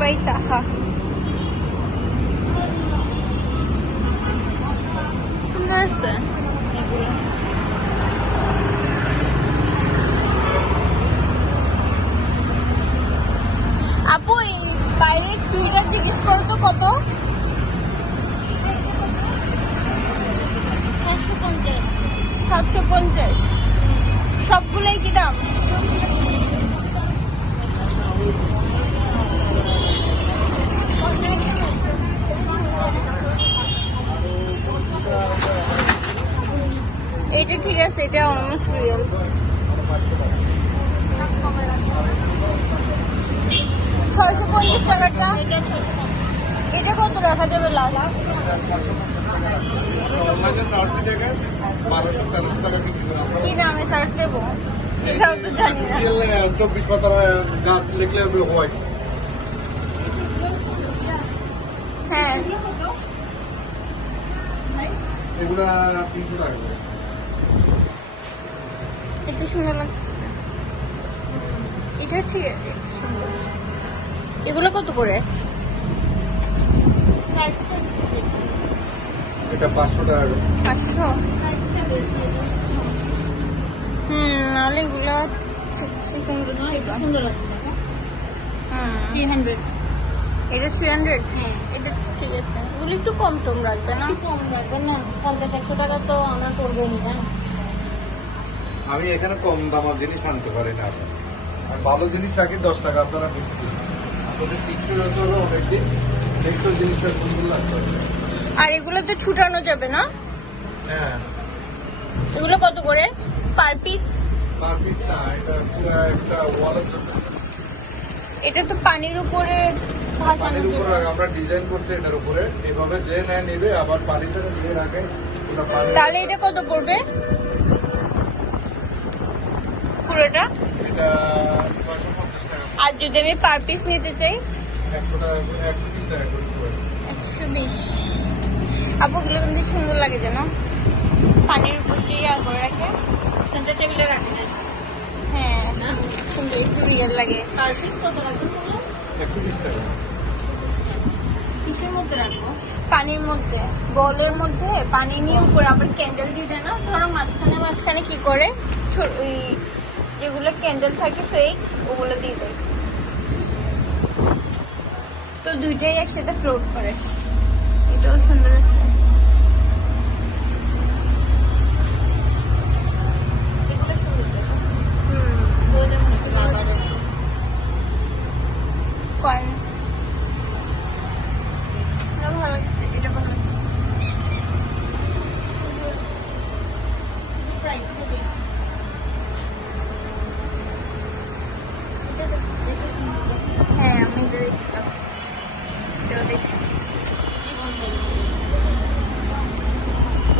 পাই তাহা। সুন্দর আছে। আপু এই বাইরের চুড়িটা জিজ্ঞেস করো তো কত? 750। সবগুলোই কি দাম? এটা ঠিক আছে, এটা অলমোস্ট রিয়েল। 650 টাকাটা এটা কত রাখা যাবে লাস্ট? কি নামে সার্চ দেবো এটাও তো জানি না। 24 পাতার গাছ লিখলে ওগুলো হয়। হ্যাঁ এগুলা 300 টাকা করে। এটা সুন্দর লাগছে, এটা ঠিক আছে সুন্দর। এগুলো কত করে? এটা 500 টাকা করে। 500। নাহলে এগুলো সুন্দর সুন্দর আছে দেখো। 300। এটা 300। এটা ঠিক আছে, এগুলো একটু কম টম রাখবে না? কম রাখবেন না, 50-100 টাকা তো আমরা করবো না। আমি এখানে কম দামের জিনিস আনতে পারি না। আর ভালো জিনিস রাখি 10 টাকা, আপনারা বেশি দিন। আপনাদের 300 হতে হবে অনেকদিন, দেখতে জিনিসটা সুন্দর লাগতে হবে। আর এগুলোতে ছুটানো যাবে না? হ্যাঁ, এগুলো কত করে পার পিস? পার পিস না, এটা পুরো একটা ওয়ালের জন্য। এটা তো পানির উপরে ভাসানোর পানির জন্য। উপরে আমরা ডিজাইন করছি এটার উপরে, এভাবে যে নেয় নেবে, আবার পানিতে দিয়ে রাখে। ওটা পানি তাহলে এটা কত পড়বে পুরোটা? এটা 950 টাকা, আর যদি আমি পার পিস নিতে চাই? 100 টাকা, 120 টাকা করে পড়বে। 120। আপু গুলো কিন্তু সুন্দর লাগে যেন, পানির উপর দিয়ে আর করে রাখে, সেন্টার টেবিলে রাখি না। হ্যাঁ সুন্দর, একটু রিয়েল লাগে। পার পিস কত রাখবেন বলো? 120 টাকা। কিসের মধ্যে রাখবো? পানির মধ্যে, বলের মধ্যে পানি নিয়ে উপরে আবার ক্যান্ডেল দিয়ে দেয় না? ধরো মাঝখানে মাঝখানে কি করে ওই যেগুলো ক্যান্ডেল থাকে ফেক, ওগুলো দিয়ে দেয়, তো দুইটাই একসাথে ফ্লোট করে। এটাও সুন্দর আছে। এগুলো সুন্দর দেখো। হুম, বইটা মনে হচ্ছে বারবার। কয়েন ভালো লাগছে, এটা ভালো লাগছে। প্রাইস হবে। হ্যাঁ আমি এটা দেখছিলাম, এটাও দেখছি।